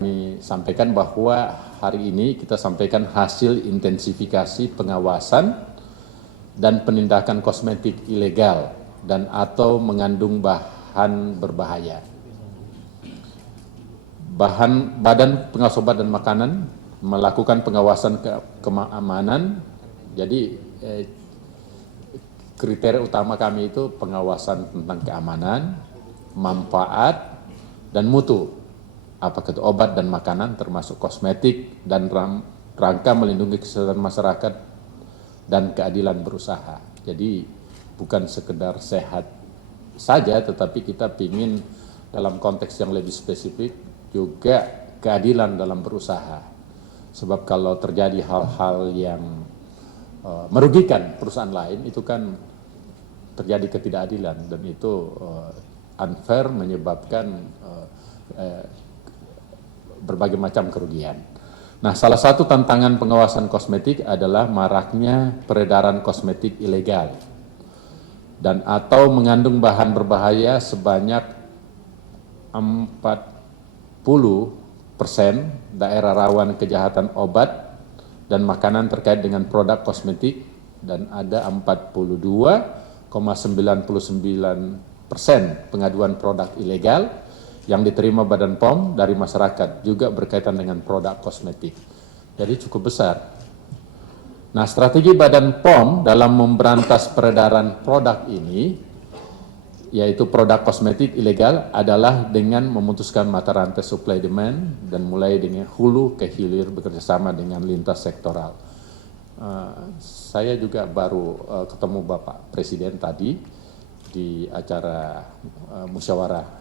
Kami sampaikan bahwa hari ini kita sampaikan hasil intensifikasi pengawasan dan penindakan kosmetik ilegal dan atau mengandung bahan berbahaya. Badan Pengawas Obat dan Makanan melakukan pengawasan keamanan. Jadi kriteria utama kami itu pengawasan tentang keamanan, manfaat, dan mutu. Apakah itu obat dan makanan termasuk kosmetik dan rangka melindungi kesehatan masyarakat dan keadilan berusaha. Jadi bukan sekedar sehat saja, tetapi kita ingin dalam konteks yang lebih spesifik juga keadilan dalam berusaha. Sebab kalau terjadi hal-hal yang merugikan perusahaan lain, itu kan terjadi ketidakadilan dan itu unfair, menyebabkan berbagai macam kerugian. Nah, salah satu tantangan pengawasan kosmetik adalah maraknya peredaran kosmetik ilegal dan atau mengandung bahan berbahaya sebanyak 40% daerah rawan kejahatan obat dan makanan terkait dengan produk kosmetik, dan ada 42,99% pengaduan produk ilegal yang diterima Badan POM dari masyarakat juga berkaitan dengan produk kosmetik. Jadi cukup besar. Nah, strategi Badan POM dalam memberantas peredaran produk ini, yaitu produk kosmetik ilegal, adalah dengan memutuskan mata rantai supply demand dan mulai dengan hulu ke hilir bekerjasama dengan lintas sektoral. Saya juga baru ketemu Bapak Presiden tadi di acara musyawarah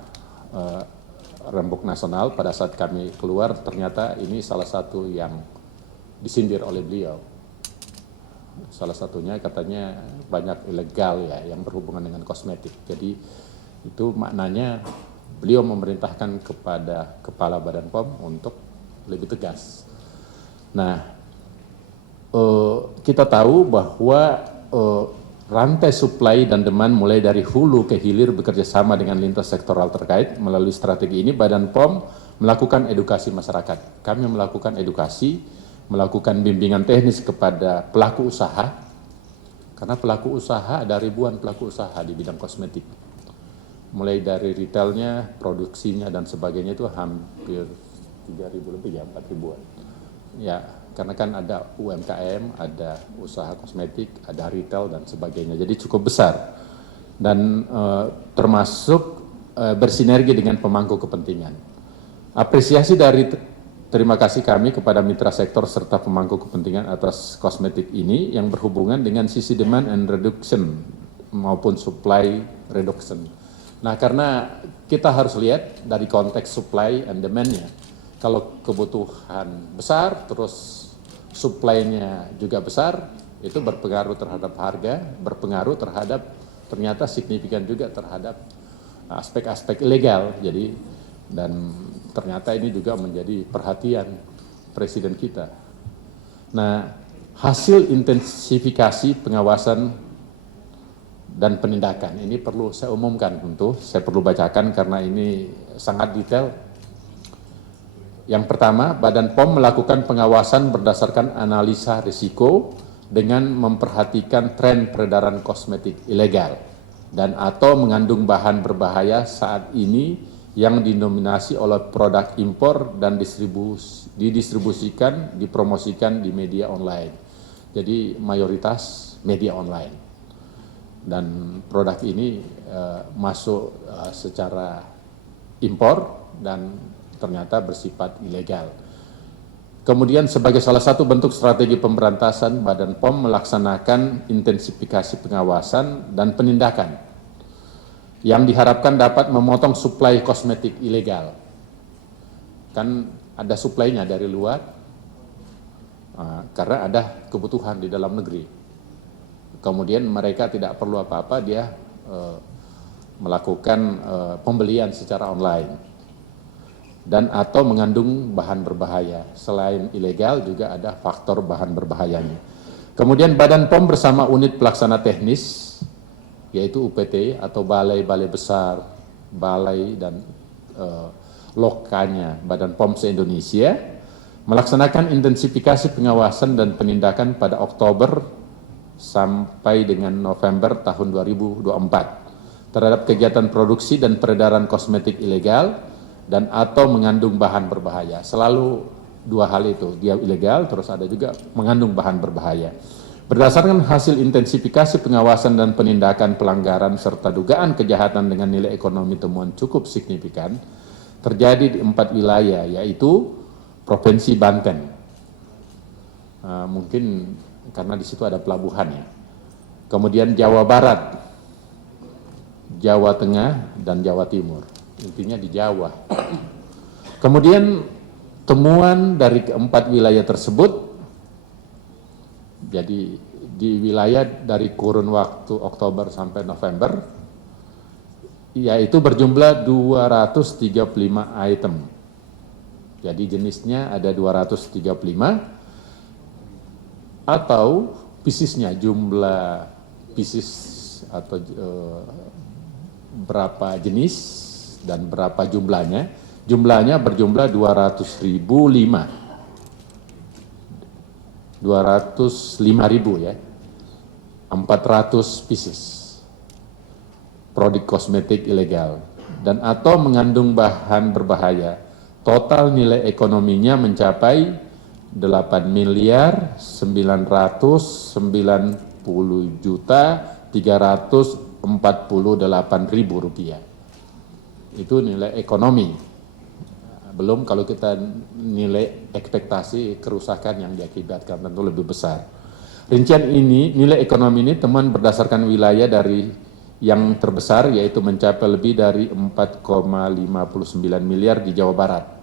Rembuk Nasional. Pada saat kami keluar, ternyata ini salah satu yang disindir oleh beliau. Salah satunya katanya banyak ilegal ya yang berhubungan dengan kosmetik. Jadi itu maknanya beliau memerintahkan kepada Kepala Badan POM untuk lebih tegas. Nah, kita tahu bahwa rantai supply dan demand mulai dari hulu ke hilir bekerja sama dengan lintas sektoral terkait. Melalui strategi ini, Badan POM melakukan edukasi masyarakat. Kami melakukan edukasi, melakukan bimbingan teknis kepada pelaku usaha, karena pelaku usaha ada ribuan pelaku usaha di bidang kosmetik. Mulai dari retailnya, produksinya, dan sebagainya itu hampir 3.000 lebih ya, 4.000-an. Ya, karena kan ada UMKM, ada usaha kosmetik, ada retail dan sebagainya. Jadi cukup besar dan termasuk bersinergi dengan pemangku kepentingan. Apresiasi dari terima kasih kami kepada mitra sektor serta pemangku kepentingan atas kosmetik ini yang berhubungan dengan sisi demand and reduction maupun supply reduction. Nah, karena kita harus lihat dari konteks supply and demand-nya. Kalau kebutuhan besar, terus supply-nya juga besar, itu berpengaruh terhadap harga, berpengaruh terhadap ternyata signifikan juga terhadap aspek-aspek ilegal. Jadi dan ternyata ini juga menjadi perhatian Presiden kita. Nah, hasil intensifikasi pengawasan dan penindakan ini perlu saya umumkan, tentu saya perlu bacakan karena ini sangat detail. Yang pertama, Badan POM melakukan pengawasan berdasarkan analisa risiko dengan memperhatikan tren peredaran kosmetik ilegal dan atau mengandung bahan berbahaya saat ini yang didominasi oleh produk impor dan didistribusikan, dipromosikan di media online. Jadi mayoritas media online. Dan produk ini masuk secara impor dan ternyata bersifat ilegal. Kemudian sebagai salah satu bentuk strategi pemberantasan, Badan POM melaksanakan intensifikasi pengawasan dan penindakan yang diharapkan dapat memotong suplai kosmetik ilegal. Kan ada suplainya dari luar, karena ada kebutuhan di dalam negeri. Kemudian mereka tidak perlu apa-apa, dia melakukan pembelian secara online. Dan atau mengandung bahan berbahaya. Selain ilegal juga ada faktor bahan berbahayanya. Kemudian Badan POM bersama unit pelaksana teknis, yaitu UPT atau balai-balai besar, balai dan Lokanya Badan POM se-Indonesia melaksanakan intensifikasi pengawasan dan penindakan pada Oktober sampai dengan November tahun 2024 terhadap kegiatan produksi dan peredaran kosmetik ilegal dan atau mengandung bahan berbahaya. Selalu dua hal itu, dia ilegal terus ada juga mengandung bahan berbahaya. Berdasarkan hasil intensifikasi pengawasan dan penindakan pelanggaran serta dugaan kejahatan dengan nilai ekonomi temuan cukup signifikan terjadi di 4 wilayah, yaitu Provinsi Banten. Mungkin karena di situ ada pelabuhan ya. Kemudian Jawa Barat, Jawa Tengah, dan Jawa Timur. Intinya di Jawa. Kemudian temuan dari keempat wilayah tersebut, jadi di wilayah dari kurun waktu Oktober sampai November, yaitu berjumlah 235 item. Jadi jenisnya ada 235 atau piecesnya, jumlah pieces atau berapa jenis dan berapa jumlahnya. Jumlahnya berjumlah 205.000 ya, 400 pieces produk kosmetik ilegal dan atau mengandung bahan berbahaya. Total nilai ekonominya mencapai 8.990.348.000 rupiah. Itu nilai ekonomi. Belum kalau kita nilai ekspektasi kerusakan yang diakibatkan tentu lebih besar. Rincian ini, nilai ekonomi ini teman berdasarkan wilayah dari yang terbesar yaitu mencapai lebih dari 4,59 miliar di Jawa Barat.